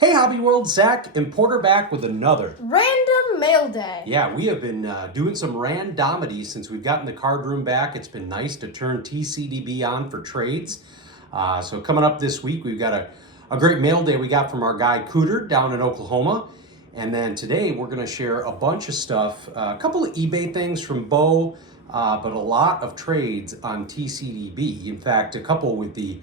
Hey Hobby World, Zach and Porter back with another Random Mail Day. Yeah, we have been doing some randomity since we've gotten the card room back. It's been nice to turn TCDB on for trades. So coming up this week, we've got a great mail day we got from our guy Cooter down in Oklahoma. And then today we're going to share a bunch of stuff, a couple of eBay things from Bo, but a lot of trades on TCDB. In fact, a couple with the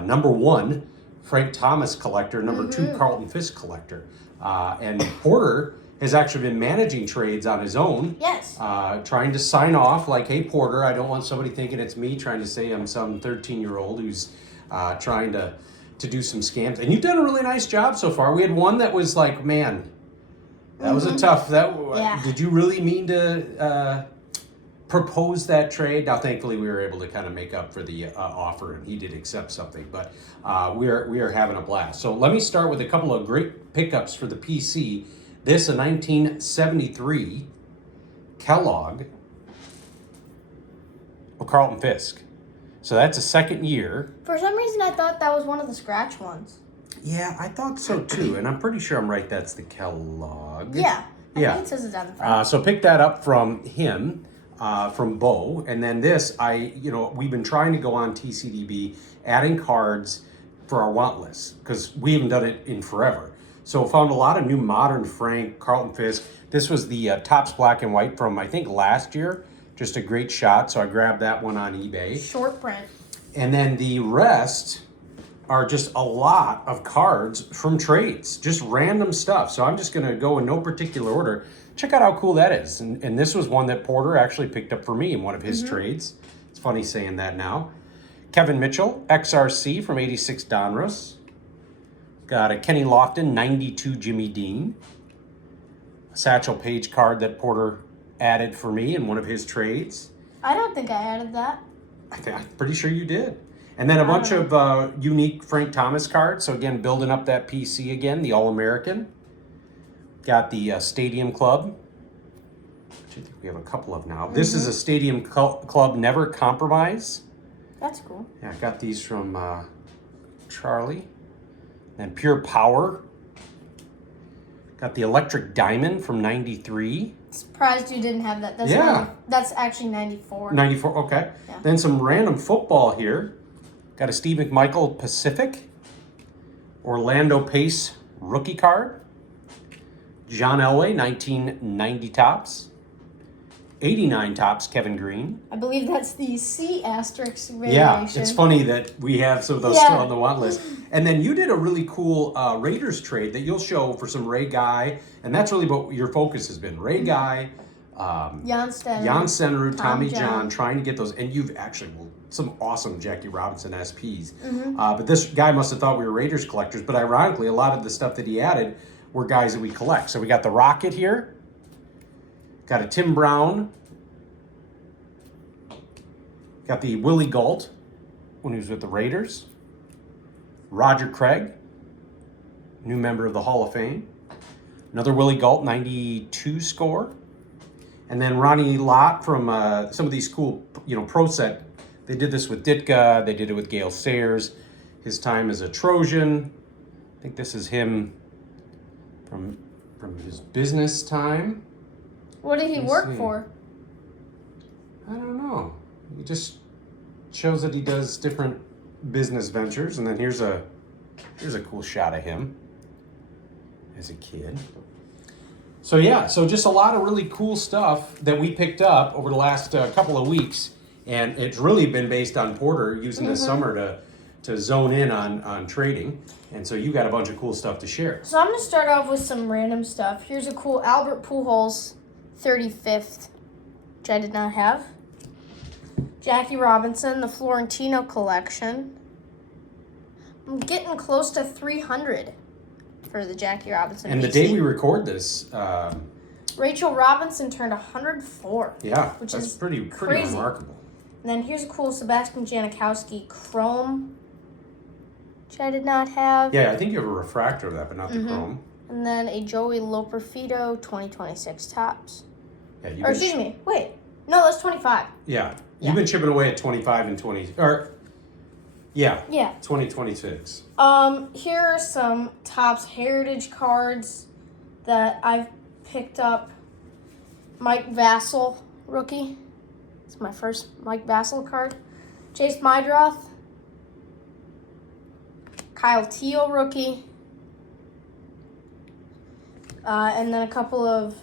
number one Frank Thomas collector, number two Carlton Fisk collector. And Porter has actually been managing trades on his own. Yes. Trying to sign off like, hey, Porter, I don't want somebody thinking it's me trying to say I'm some 13-year-old who's trying to do some scams. And you've done a really nice job so far. We had one that was like, man, that was a tough, did you really mean to propose that trade? Now, thankfully, we were able to kind of make up for the offer, and he did accept something. But we are having a blast. So let me start with a couple of great pickups for the PC. This, a 1973 Kellogg Carlton Fisk. So that's a second year. For some reason, I thought that was one of the scratch ones. Yeah, I thought so too, and I'm pretty sure I'm right. That's the Kellogg. Yeah. I think it says it on the front. So pick that up from him. From Bo, and then this, we've been trying to go on TCDB, adding cards for our want list, because we haven't done it in forever. So found a lot of new modern Frank, Carlton Fisk. This was the Topps Black and White from, I think, last year. Just a great shot, so I grabbed that one on eBay. Short print. And then the rest are just a lot of cards from trades, just random stuff. So I'm just gonna go in no particular order. Check out how cool that is. And this was one that Porter actually picked up for me in one of his trades. It's funny saying that now. Kevin Mitchell, XRC from 86 Donruss. Got a Kenny Lofton, 92 Jimmy Dean. A Satchel Paige card that Porter added for me in one of his trades. I don't think I added that. I'm pretty sure you did. And then a bunch of unique Frank Thomas cards. So again, building up that PC again, the All-American. Got the Stadium Club, which I think we have a couple of now. This is a Stadium Club Never Compromise. That's cool. Yeah, I got these from Charlie. Then Pure Power. Got the Electric Diamond from 93. Surprised you didn't have that. That's that's actually 94. 94, okay. Yeah. Then some random football here. Got a Steve McMichael Pacific. Orlando Pace rookie card. John Elway, 1990 Topps. 89 Topps, Kevin Green. I believe that's the C asterisk variation. Yeah, it's funny that we have some of those still on the want list. And then you did a really cool Raiders trade that you'll show for some Ray Guy, and that's really what your focus has been. Ray Guy, Jan Stenerud, Tommy John, trying to get those. And you've actually, some awesome Jackie Robinson SPs. But this guy must have thought we were Raiders collectors, but ironically, a lot of the stuff that he added were guys that we collect. So we got the Rocket here. Got a Tim Brown. Got the Willie Gault when he was with the Raiders. Roger Craig, new member of the Hall of Fame. Another Willie Gault, 92 score. And then Ronnie Lott from some of these cool, pro set. They did this with Ditka. They did it with Gale Sayers. His time as a Trojan. I think this is him from his business time. What did he work for? I don't know. He just shows that he does different business ventures. And then here's a cool shot of him as a kid. So yeah, so just a lot of really cool stuff that we picked up over the last couple of weeks. And it's really been based on Porter using the summer to zone in on trading. And so you got a bunch of cool stuff to share. So I'm going to start off with some random stuff. Here's a cool Albert Pujols 35th, which I did not have. Jackie Robinson, the Florentino collection. I'm getting close to 300 for the Jackie Robinson. And the day we record this, Rachel Robinson turned 104. Yeah, which that's is pretty crazy. Remarkable. And then here's a cool Sebastian Janikowski Chrome, which I did not have. Yeah, I think you have a refractor of that, but not the Chrome. And then a Joey Loperfido 2026 Topps. Yeah, or excuse me, wait. No, that's 25. Yeah, you've been chipping away at 25 and 20. Or Yeah. Yeah. 2026. Here are some Topps Heritage cards that I've picked up. Mike Vassell, rookie. It's my first Mike Vassell card. Chase Mydroth. Kyle Teel, rookie. And then a couple of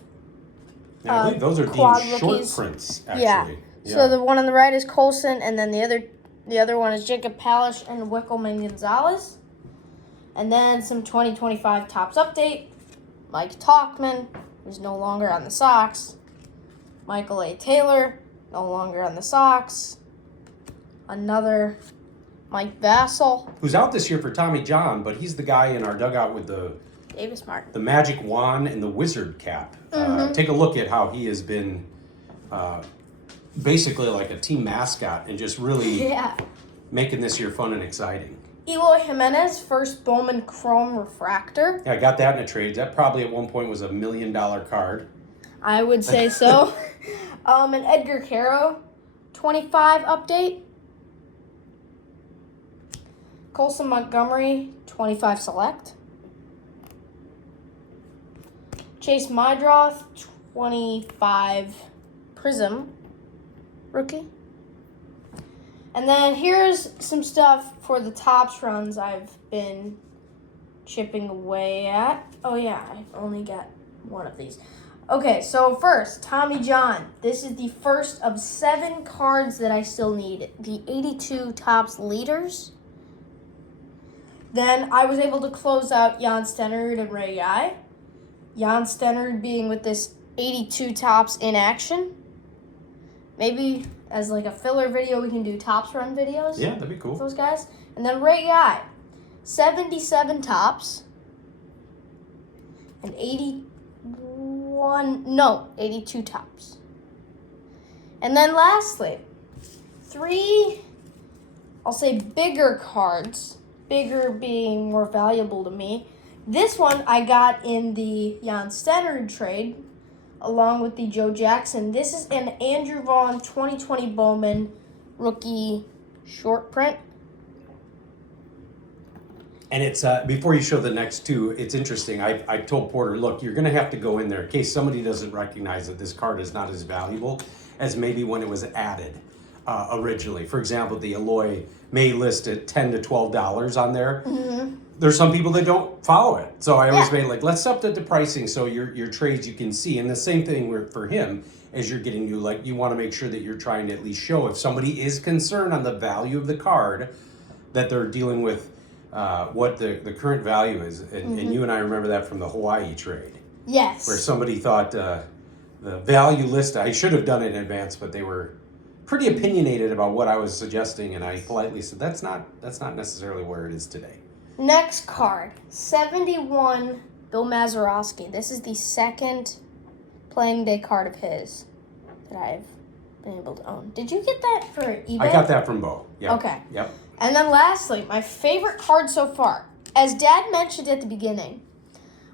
Now, I believe those are quad deemed rookies. short prints, actually. Yeah. So the one on the right is Colson, and then the other one is Jacob Palish and Wickelman Gonzalez. And then some 2025 Topps update. Mike Talkman, who's no longer on the Sox. Michael A. Taylor, no longer on the Sox. Another Mike Vassell. Who's out this year for Tommy John, but he's the guy in our dugout with the Davis Martin. the magic wand and the wizard cap. Take a look at how he has been basically like a team mascot and just really making this year fun and exciting. Eloy Jimenez, first Bowman Chrome Refractor. Yeah, I got that in a trade. That probably at one point was $1 million card. I would say so. And Edgar Caro, 25 update. Colson Montgomery, 25 select. Chase Mydroth, 25 Prism rookie. And then here's some stuff for the Topps runs I've been chipping away at. Oh yeah, I've only got one of these. Okay, so first, Tommy John. This is the first of 7 cards that I still need. The 82 Topps leaders. Then I was able to close out Jan Stennard and Ray Guy. Jan Stennard being with this 82 Topps in action. Maybe as like a filler video, we can do Topps run videos. Yeah, that'd be cool. With those guys. And then Ray Guy, 77 Topps. And 82 Topps. And then lastly, 3, I'll say bigger cards. Bigger being more valuable to me. This one I got in the Jan Stennard trade along with the Joe Jackson. This is an Andrew Vaughn 2020 Bowman rookie short print. And it's, before you show the next two, it's interesting. I told Porter, look, you're going to have to go in there in case somebody doesn't recognize that this card is not as valuable as maybe when it was added originally. For example, the Eloy may list at $10 to $12 on there. Mm-hmm. There's some people that don't follow it. So I always made like, let's update the pricing so your trades you can see. And the same thing for him as you're getting new, like you want to make sure that you're trying to at least show if somebody is concerned on the value of the card that they're dealing with what the current value is. And you and I remember that from the Hawaii trade. Yes. Where somebody thought the value list, I should have done it in advance, but they were pretty opinionated about what I was suggesting. And I politely said, that's not necessarily where it is today. Next card, 71 Bill Mazeroski. This is the second playing day card of his that I've been able to own. Did you get that for eBay? I got that from Bo. Yep. Okay. Yep. And then lastly, my favorite card so far. As Dad mentioned at the beginning,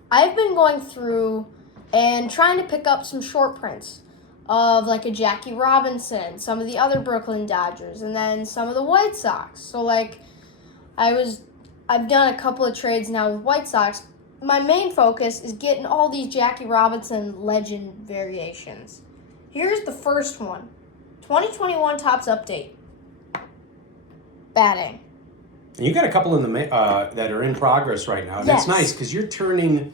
I've been going through and trying to pick up some short prints of like a Jackie Robinson, some of the other Brooklyn Dodgers, and then some of the White Sox. So like I've done a couple of trades now with White Sox. My main focus is getting all these Jackie Robinson legend variations. Here's the first one. 2021 Topps update. Batting. And you got a couple in the that are in progress right now. And Yes. that's nice because you're turning,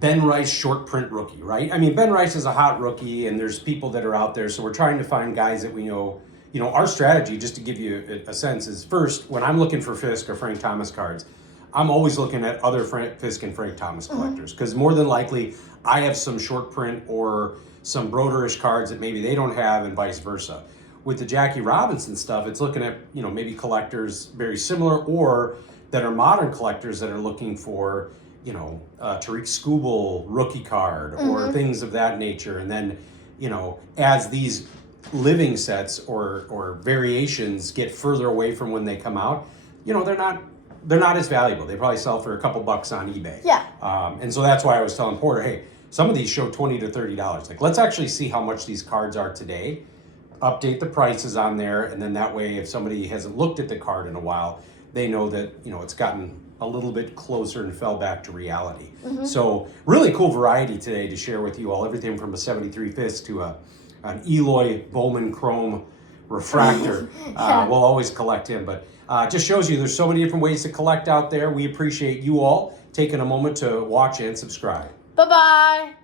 Ben Rice short print rookie, right? I mean, Ben Rice is a hot rookie, and there's people that are out there. So we're trying to find guys that we know. Our strategy, just to give you a sense, is first, when I'm looking for Fisk or Frank Thomas cards, I'm always looking at other Fisk and Frank Thomas collectors. Because more than likely, I have some short print or some Broderish cards that maybe they don't have, and vice versa. With the Jackie Robinson stuff, it's looking at, maybe collectors very similar or that are modern collectors that are looking for, Tariq Skubal rookie card or things of that nature. And then, as these living sets or variations get further away from when they come out, they're not as valuable. They probably sell for a couple bucks on eBay. Yeah. And so that's why I was telling Porter, hey, some of these show $20 to $30. Like, let's actually see how much these cards are today. update the prices on there, and then that way if somebody hasn't looked at the card in a while, they know that, you know, it's gotten a little bit closer and fell back to reality. So really cool variety today to share with you all. Everything from a 73 fifths to an Eloy Bowman Chrome refractor. We'll always collect him, but just shows you there's so many different ways to collect out there. We appreciate you all taking a moment to watch and subscribe. Bye-bye.